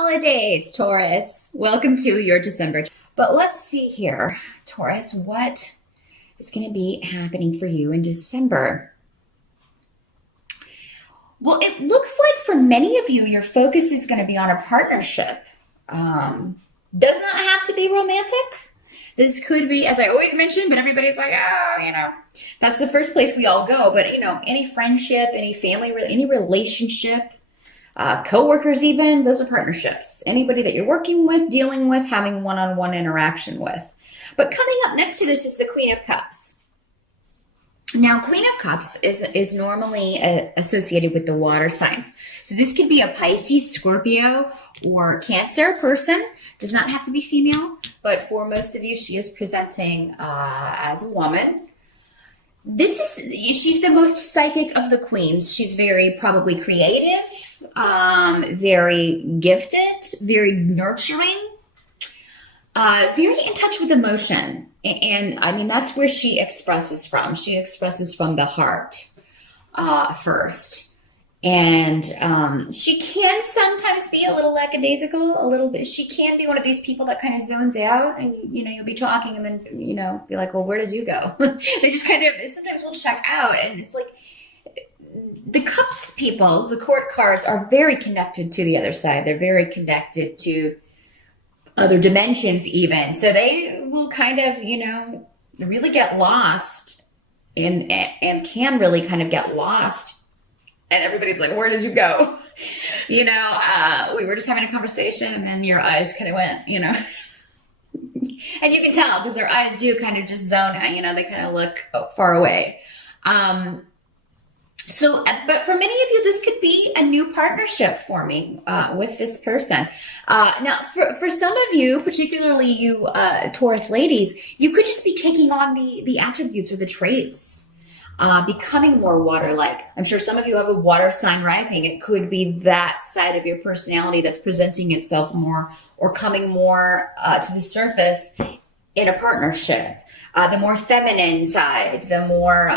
holidays, Taurus. Welcome to your December. But let's see here, Taurus, what is going to be happening for you in December? Well, it looks like for many of you, your focus is going to be on a partnership. Does not have to be romantic. This could be, as I always mention, but everybody's like, that's the first place we all go. But, any friendship, any family, any relationship, coworkers even, those are partnerships. Anybody that you're working with, dealing with, having one-on-one interaction with. But coming up next to this is the Queen of Cups. Now, Queen of Cups is normally associated with the water signs. So this could be a Pisces, Scorpio, or Cancer person. Does not have to be female, but for most of you, she is presenting as a woman. She's the most psychic of the queens. She's very probably creative, very gifted, very nurturing, very in touch with emotion. And I mean, that's where she expresses from. She expresses from the heart first. And she can sometimes be a little lackadaisical, a little bit. She can be one of these people that kind of zones out and, you'll be talking and then, be like, well, where did you go? They just kind of sometimes will check out. And it's like the cups people, the court cards are very connected to the other side. They're very connected to other dimensions even. So they will kind of, really get lost and can really kind of get lost. And everybody's like, where did you go? We were just having a conversation and then your eyes kind of went, and you can tell because their eyes do kind of just zone out, they kind of look far away. But for many of you, this could be a new partnership forming with this person. Now, for some of you, particularly you Taurus ladies, you could just be taking on the attributes or the traits, becoming more water-like. I'm sure some of you have a water sign rising. It could be that side of your personality that's presenting itself more or coming more to the surface in a partnership. The more feminine side, the more,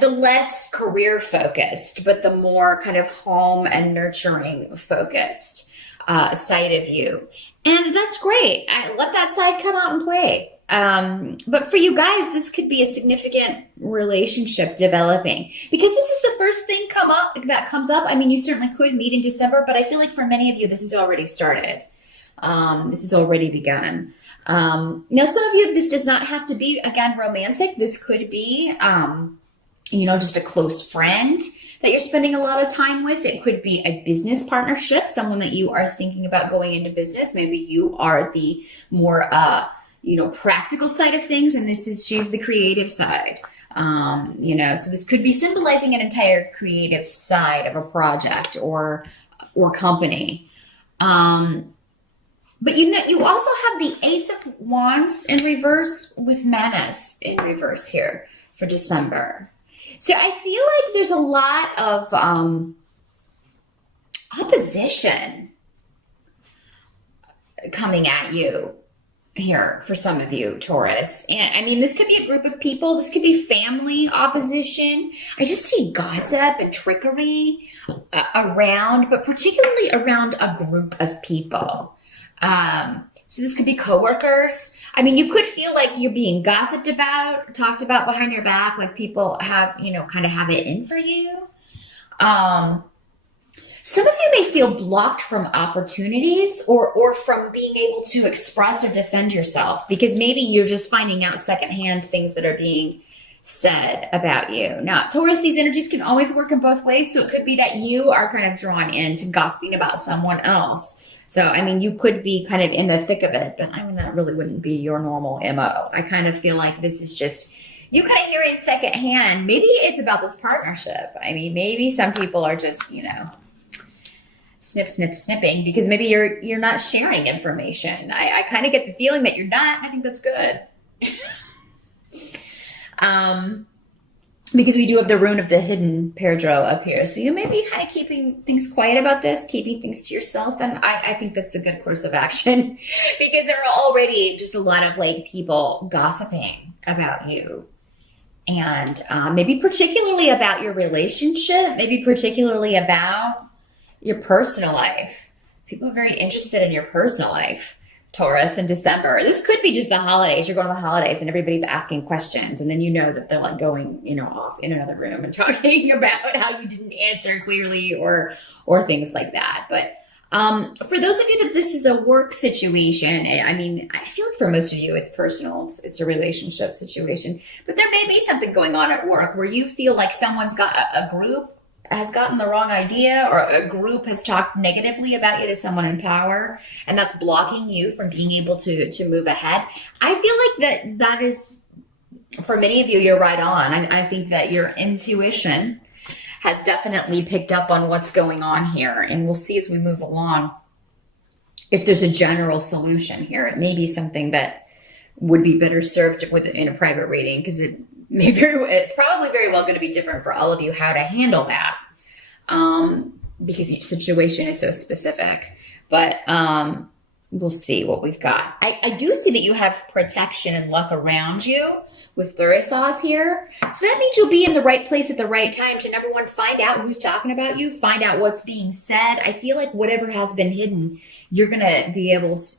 the less career focused, but the more kind of home and nurturing focused side of you. And that's great. Let that side come out and play. But for you guys, this could be a significant relationship developing because this is the first thing that comes up. I mean, you certainly could meet in December, but I feel like for many of you, this has already started. This has already begun. Now, some of you, this does not have to be, again, romantic. This could be, just a close friend that you're spending a lot of time with. It could be a business partnership, someone that you are thinking about going into business. Maybe you are the more, practical side of things, and she's the creative side. So this could be symbolizing an entire creative side of a project or company. But you also have the Ace of Wands in reverse with Menace in reverse here for December. So I feel like there's a lot of opposition coming at you here for some of you, Taurus. And I mean, this could be a group of people. This could be family opposition. I just see gossip and trickery around, but particularly around a group of people. So this could be coworkers. I mean, you could feel like you're being gossiped about, talked about behind your back, like people have, kind of have it in for you. Some of you may feel blocked from opportunities or from being able to express or defend yourself because maybe you're just finding out secondhand things that are being said about you. Now, Taurus, these energies can always work in both ways. So it could be that you are kind of drawn into gossiping about someone else. So, I mean, you could be kind of in the thick of it, but I mean, that really wouldn't be your normal MO. I kind of feel like this is just, you kind of hear it secondhand. Maybe it's about this partnership. I mean, maybe some people are just, snipping because maybe you're not sharing information. I kind of get the feeling that you're not. I think that's good. Because we do have the rune of the hidden Pedro up here. So you may be kind of keeping things quiet about this, keeping things to yourself. And I think that's a good course of action because there are already just a lot of people gossiping about you. and maybe particularly about your relationship, maybe particularly about your personal life. People are very interested in your personal life, Taurus, in December. This could be just the holidays. You're going to the holidays and everybody's asking questions, and then you know that they're like going, off in another room and talking about how you didn't answer clearly or things like that. But for those of you that this is a work situation, I mean, I feel like for most of you, it's personal. It's a relationship situation, but there may be something going on at work where you feel like someone's got a group has gotten the wrong idea, or a group has talked negatively about you to someone in power, and that's blocking you from being able to move ahead. I feel like that is, for many of you, you're right on. I think that your intuition has definitely picked up on what's going on here, and we'll see as we move along if there's a general solution here. It may be something that would be better served in a private reading, because it's probably very well going to be different for all of you how to handle that, because each situation is so specific. But we'll see what we've got. I do see that you have protection and luck around you with Thurisaz here. So that means you'll be in the right place at the right time to, number one, find out who's talking about you, find out what's being said. I feel like whatever has been hidden, you're going to be able to,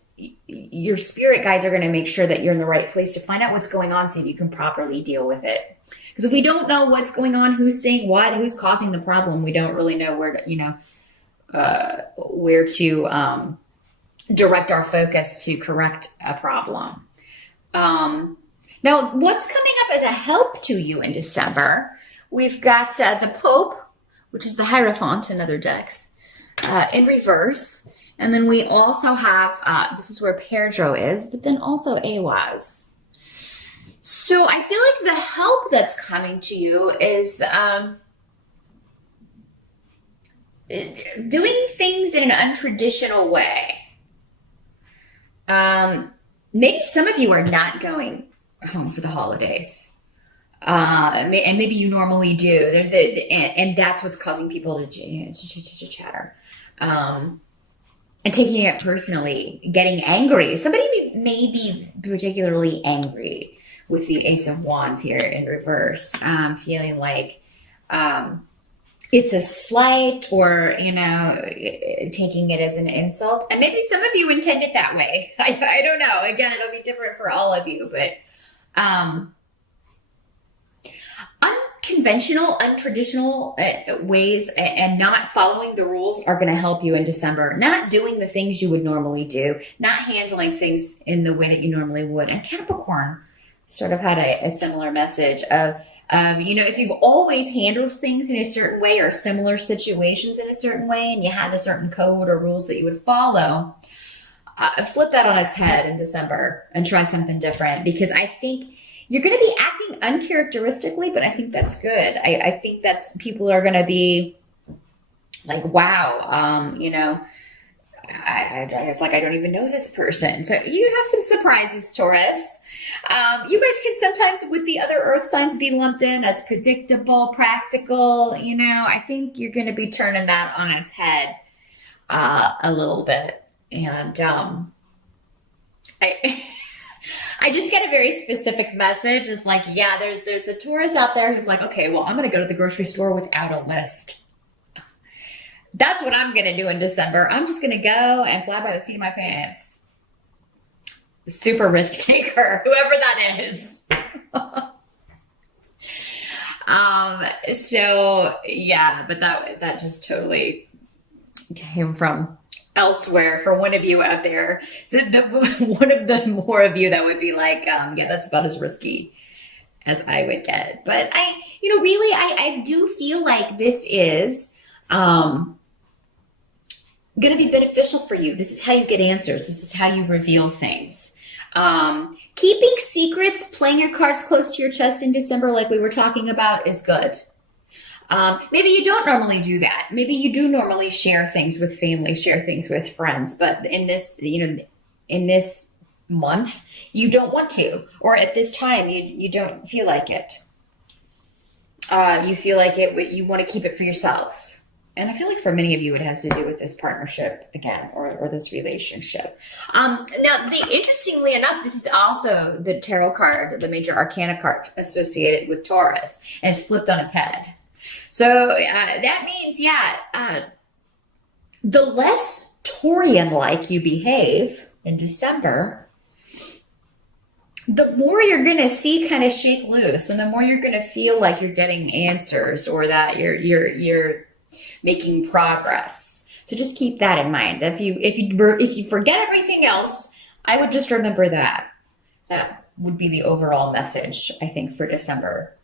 your spirit guides are going to make sure that you're in the right place to find out what's going on, so you can properly deal with it. Because if we don't know what's going on, who's saying what, who's causing the problem, we don't really know where to, direct our focus to correct a problem. Now, what's coming up as a help to you in December? We've got the Pope, which is the Hierophant in other decks, in reverse. And then we also have, this is where Pedro is, but then also Ehwaz. So I feel like the help that's coming to you is doing things in an untraditional way. Maybe some of you are not going home for the holidays. And maybe you normally do. And that's what's causing people to chatter. And taking it personally, getting angry. Somebody may be particularly angry with the Ace of Wands here in reverse, feeling like it's a slight, or, taking it as an insult. And maybe some of you intend it that way. I don't know. Again, it'll be different for all of you, but unconventional, untraditional ways and not following the rules are going to help you in December. Not doing the things you would normally do, not handling things in the way that you normally would. And Capricorn sort of had a similar message of, if you've always handled things in a certain way, or similar situations in a certain way, and you had a certain code or rules that you would follow, flip that on its head in December and try something different, because I think you're going to be acting uncharacteristically, but I think that's good. I think that's, people are going to be like, wow, it's like, I don't even know this person. So you have some surprises, Taurus. You guys can sometimes, with the other earth signs, be lumped in as predictable, practical. I think you're going to be turning that on its head a little bit. And I just get a very specific message. It's like, yeah, there's a Taurus out there who's like, okay, well, I'm going to go to the grocery store without a list. That's what I'm going to do in December. I'm just going to go and fly by the seat of my pants. Super risk taker, whoever that is. So yeah, but that just totally came from elsewhere for one of you out there. One of the more of you that would be like, yeah, that's about as risky as I would get. But I do feel like this is going to be beneficial for you. This is how you get answers. This is how you reveal things. Keeping secrets, playing your cards close to your chest in December, like we were talking about, is good. Maybe you don't normally do that. Maybe you do normally share things with family, share things with friends, but in this, in this month, you don't want to, or at this time, you don't feel like it. You feel like you want to keep it for yourself. And I feel like for many of you, it has to do with this partnership again, or this relationship. Now, interestingly enough, this is also the tarot card, the major arcana card associated with Taurus, and it's flipped on its head. So that means, the less Taurian-like you behave in December, the more you're going to see kind of shake loose, and the more you're going to feel like you're getting answers, or that you're making progress. So just keep that in mind. If you forget everything else, I would just remember that. That would be the overall message, I think, for December,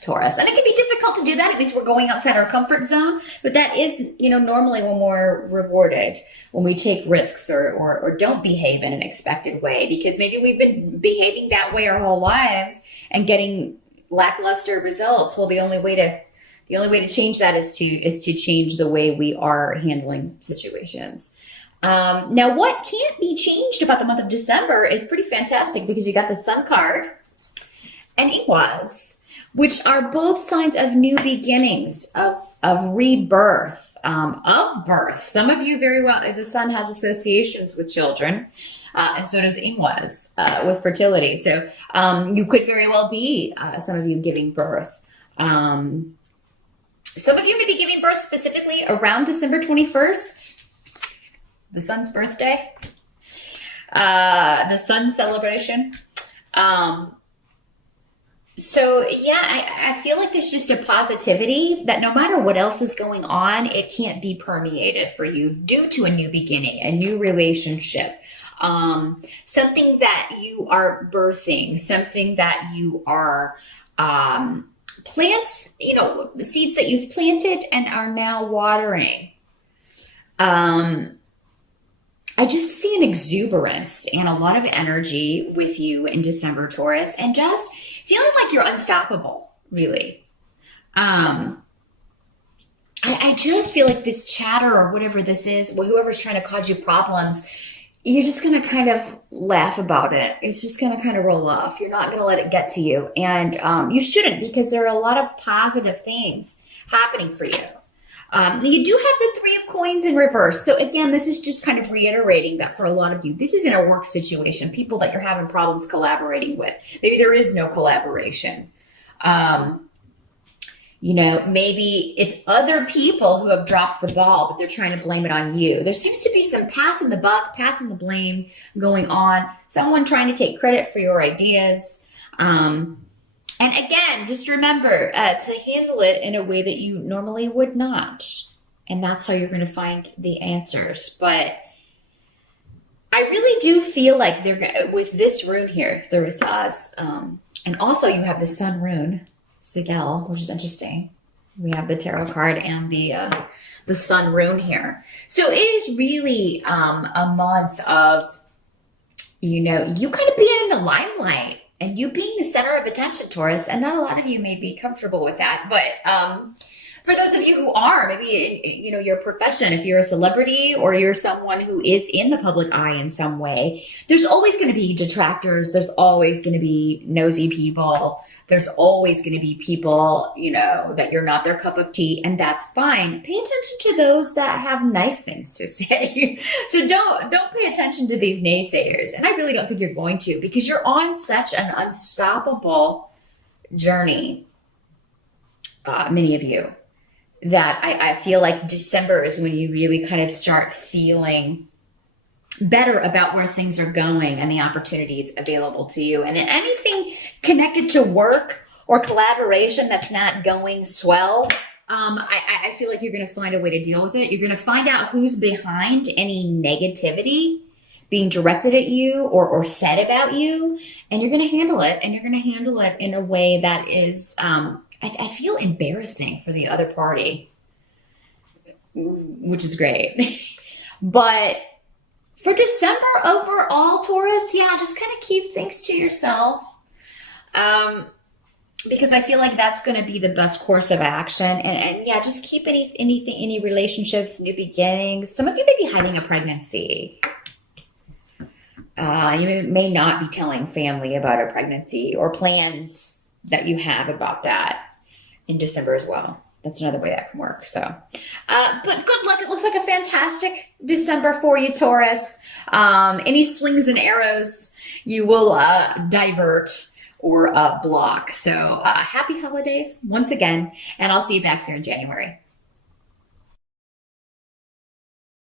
Taurus. And it can be difficult to do that. It means we're going outside our comfort zone, but that is, normally when we're rewarded, when we take risks or don't behave in an expected way, because maybe we've been behaving that way our whole lives and getting lackluster results. Well, the only way to change that is to change the way we are handling situations. Now, what can't be changed about the month of December is pretty fantastic, because you got the Sun card and Ingwas, which are both signs of new beginnings, of rebirth, of birth. Some of you very well, the Sun has associations with children, and so does Ingwas with fertility. So you could very well be, some of you, giving birth. Some of you may be giving birth specifically around December 21st, the Sun's birthday, the Sun celebration. So yeah, I feel like there's just a positivity that no matter what else is going on, it can't be permeated for you due to a new beginning, a new relationship, something that you are birthing, something that you are, plants, seeds that you've planted and are now watering. I just see an exuberance and a lot of energy with you in December, Taurus, and just feeling like you're unstoppable, really. I just feel like this chatter or whatever this is, whoever's trying to cause you problems, you're just going to kind of laugh about it. It's just going to kind of roll off. You're not going to let it get to you. And you shouldn't, because there are a lot of positive things happening for you. You do have the Three of Coins in reverse. So again, this is just kind of reiterating that for a lot of you, this isn't a work situation, people that you're having problems collaborating with. Maybe there is no collaboration. Maybe it's other people who have dropped the ball, but they're trying to blame it on you. There seems to be some passing the buck, passing the blame going on. Someone trying to take credit for your ideas. And again, just remember to handle it in a way that you normally would not. And that's how you're going to find the answers. But I really do feel like with this rune here, there is us. And also you have the Sun rune, Sigel, which is interesting. We have the tarot card and the Sun rune here. So it is really a month of, you kind of being in the limelight. And you being the center of attention, Taurus, and not a lot of you may be comfortable with that, but for those of you who are, maybe, your profession, if you're a celebrity or you're someone who is in the public eye in some way, there's always going to be detractors. There's always going to be nosy people. There's always going to be people, that you're not their cup of tea, and that's fine. Pay attention to those that have nice things to say. So don't pay attention to these naysayers. And I really don't think you're going to, because you're on such an unstoppable journey, many of you, that I feel like December is when you really kind of start feeling better about where things are going and the opportunities available to you. And anything connected to work or collaboration that's not going swell, I feel like you're going to find a way to deal with it. You're going to find out who's behind any negativity being directed at you or said about you, and you're going to handle it. And you're going to handle it in a way that is, I feel, embarrassing for the other party, which is great. But for December overall, Taurus, just kind of keep things to yourself. Because I feel like that's going to be the best course of action. And just keep any relationships, new beginnings. Some of you may be hiding a pregnancy. You may not be telling family about a pregnancy or plans that you have about that in December as well. That's another way that can work. So, but good luck. It looks like a fantastic December for you, Taurus. Any slings and arrows you will divert or block. So happy holidays once again, and I'll see you back here in January.